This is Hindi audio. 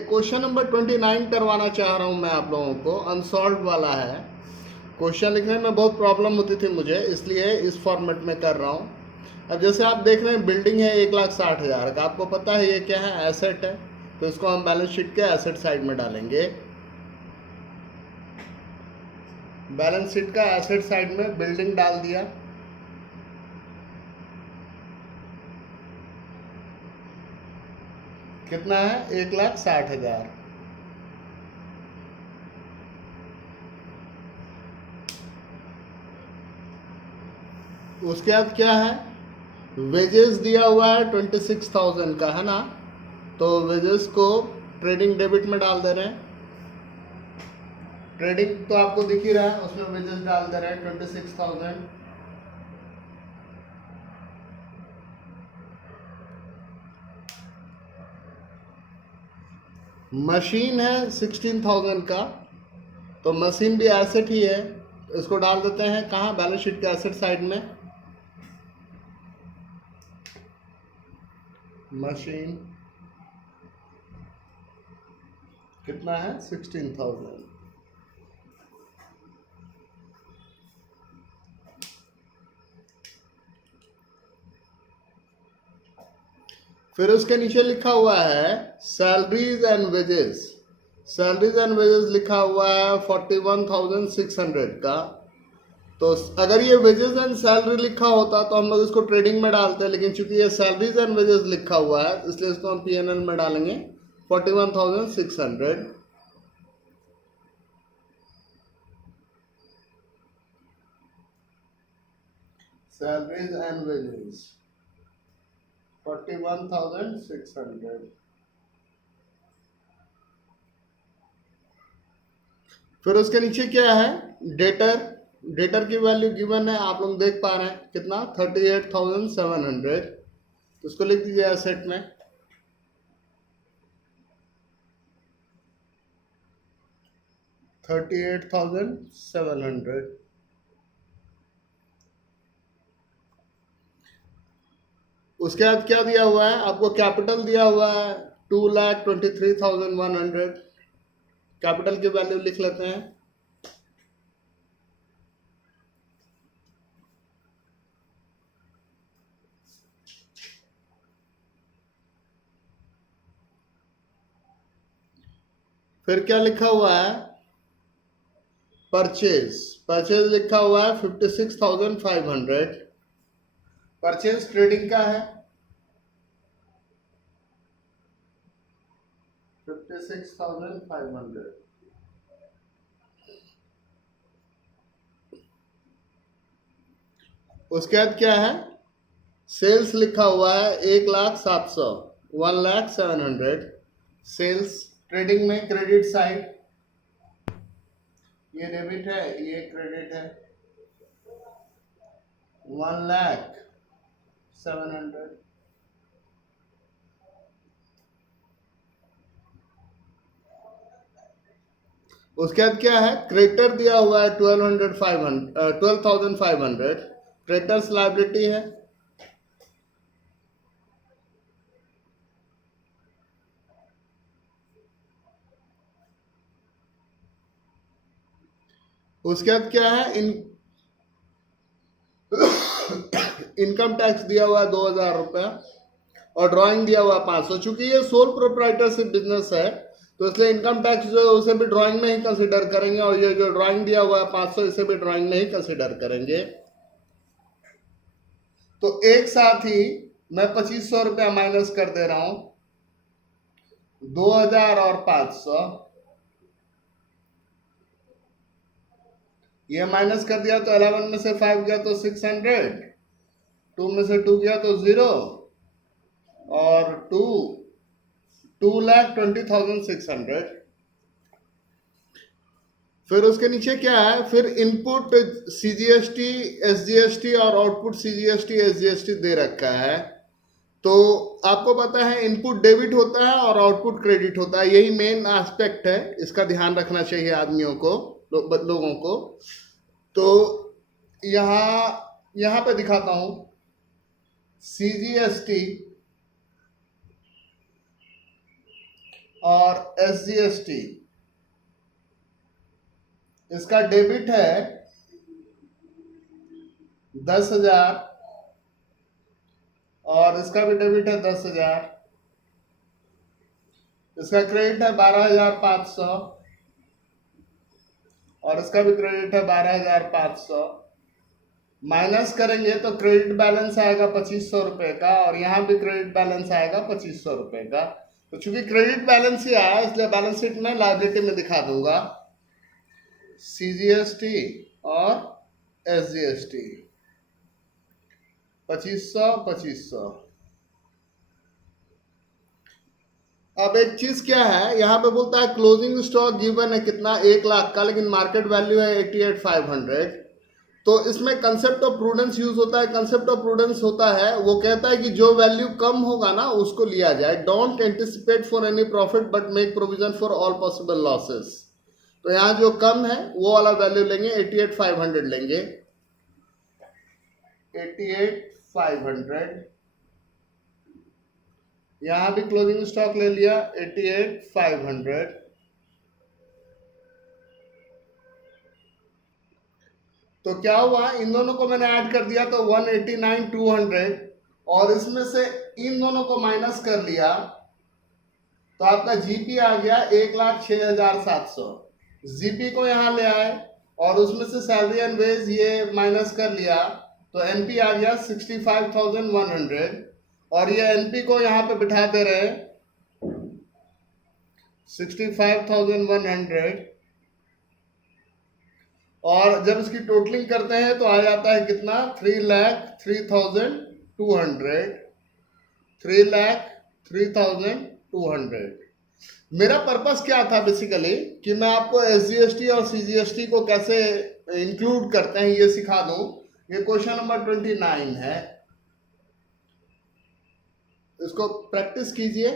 क्वेश्चन नंबर 29 करवाना चाह रहा हूँ मैं आप लोगों को। अनसॉल्व वाला है। क्वेश्चन लिखने में बहुत प्रॉब्लम होती थी मुझे, इसलिए इस फॉर्मेट में कर रहा हूँ। अब जैसे आप देख रहे हैं बिल्डिंग है 1,60,000 का, आपको पता है ये क्या है, एसेट है। तो इसको हम बैलेंस शीट के एसेट साइड में डालेंगे। बैलेंस शीट का एसेट साइड में बिल्डिंग डाल दिया। कितना है, 1,60,000। उसके बाद क्या है, वेजेस दिया हुआ है 26,000 का, है ना। तो वेजेस को ट्रेडिंग डेबिट में डाल दे रहे हैं। ट्रेडिंग तो आपको दिख ही रहा है, उसमें वेजेस डाल दे रहे हैं 26,000। मशीन है 16,000 का, तो मशीन भी एसेट ही है। इसको डाल देते हैं कहाँ, बैलेंस शीट के एसेट साइड में। मशीन कितना है, 16,000। फिर उसके नीचे लिखा हुआ है salaries and wages. Salaries and wages लिखा हुआ है 41,600 का। तो अगर ये वेजेस एंड सैलरी लिखा होता तो हम लोग इसको ट्रेडिंग में डालते हैं, लेकिन चूंकि ये सैलरीज एंड वेजेस लिखा हुआ है इसलिए इसको हम पीएनएल में डालेंगे 41,600। Salaries and wages 41,600। फिर उसके नीचे क्या है, डेटर। डेटर की वैल्यू गिवन है, आप लोग देख पा रहे हैं कितना, 38,700। तो उसको लिख दीजिए एसेट में। $38,700। उसके बाद क्या दिया हुआ है आपको, कैपिटल दिया हुआ है 2,23,100। कैपिटल की वैल्यू लिख लेते हैं। फिर क्या लिखा हुआ है, परचेज। परचेज लिखा हुआ है 56,500। परचेज ट्रेडिंग का है 56,500। उसके बाद क्या है, सेल्स लिखा हुआ है 1,07,000, 1,07,000। सेल्स ट्रेडिंग में क्रेडिट साइड, ये डेबिट है ये क्रेडिट है, 1,07,000। उसके बाद क्या है, क्रेडिटर दिया हुआ है 12,500। क्रेडिटर्स लायबिलिटी है। उसके बाद क्या है, इनकम टैक्स दिया हुआ है 2,000 रुपया और ड्राइंग दिया हुआ है 500। चूंकि ये सोल प्रोप्राइटरशिप बिजनेस है तो इसलिए इनकम टैक्स जो है उसे भी ड्राइंग में ही कंसिडर करेंगे, और ये जो ड्राइंग दिया हुआ है 500 इसे भी ड्राइंग में ही कंसिडर करेंगे। तो एक साथ ही मैं 2,500 रुपया माइनस कर दे रहा हूं, 2,000 और 500। ये माइनस कर दिया तो 11 में से 5 गया तो 600, 2 में से 2 गया तो 0, और 2,20,600। फिर उसके नीचे क्या है, फिर इनपुट सीजीएसटी, एसजीएसटी और आउटपुट सीजीएसटी एसजीएसटी दे रखा है। तो आपको पता है इनपुट डेबिट होता है और आउटपुट क्रेडिट होता है, यही मेन एस्पेक्ट है, इसका ध्यान रखना चाहिए आदमियों को, लोगों को। तो यहां पे दिखाता हूं, सीजीएसटी और SGST, इसका डेबिट है 10,000 और इसका भी डेबिट है 10,000। इसका क्रेडिट है 12,500 और इसका भी क्रेडिट है 12,500। माइनस करेंगे तो क्रेडिट बैलेंस आएगा 2,500 रुपए का और यहाँ भी क्रेडिट बैलेंस आएगा 2,500 रुपए का। तो चूंकि क्रेडिट बैलेंस ही आया इसलिए बैलेंस शीट में लायबिलिटी में दिखा दूंगा CGST और SGST 2,500। अब एक चीज क्या है, यहाँ पे बोलता है क्लोजिंग स्टॉक गिवन है कितना, 1 लाख का, लेकिन मार्केट वैल्यू है 88,500। तो इसमें कंसेप्ट ऑफ प्रूडेंस यूज होता है। कंसेप्ट ऑफ प्रूडेंस होता है, वो कहता है कि जो वैल्यू कम होगा ना उसको लिया जाए। Don't anticipate for any profit but make provision for all possible losses. तो यहाँ जो कम है वो वाला वैल्यू लेंगे, 88,500 लेंगे, 88,500। यहां भी क्लोजिंग स्टॉक ले लिया 88,500। तो क्या हुआ, इन दोनों को मैंने ऐड कर दिया तो 189,200 और इसमें से इन दोनों को माइनस कर लिया तो आपका जीपी आ गया 1,06,700। जीपी को यहां ले आए और उसमें से सैलरी एंड वेज ये माइनस कर लिया तो एनपी आ गया 65,100 और ये एनपी को यहाँ पे बिठा दे रहे 65,100 और जब इसकी टोटलिंग करते हैं तो आ जाता है कितना, 3,03,200। 3,03,200। मेरा पर्पस क्या था बेसिकली कि मैं आपको SGST और CGST को कैसे इंक्लूड करते हैं ये सिखा दूं। ये क्वेश्चन नंबर 29 है, इसको प्रैक्टिस कीजिए।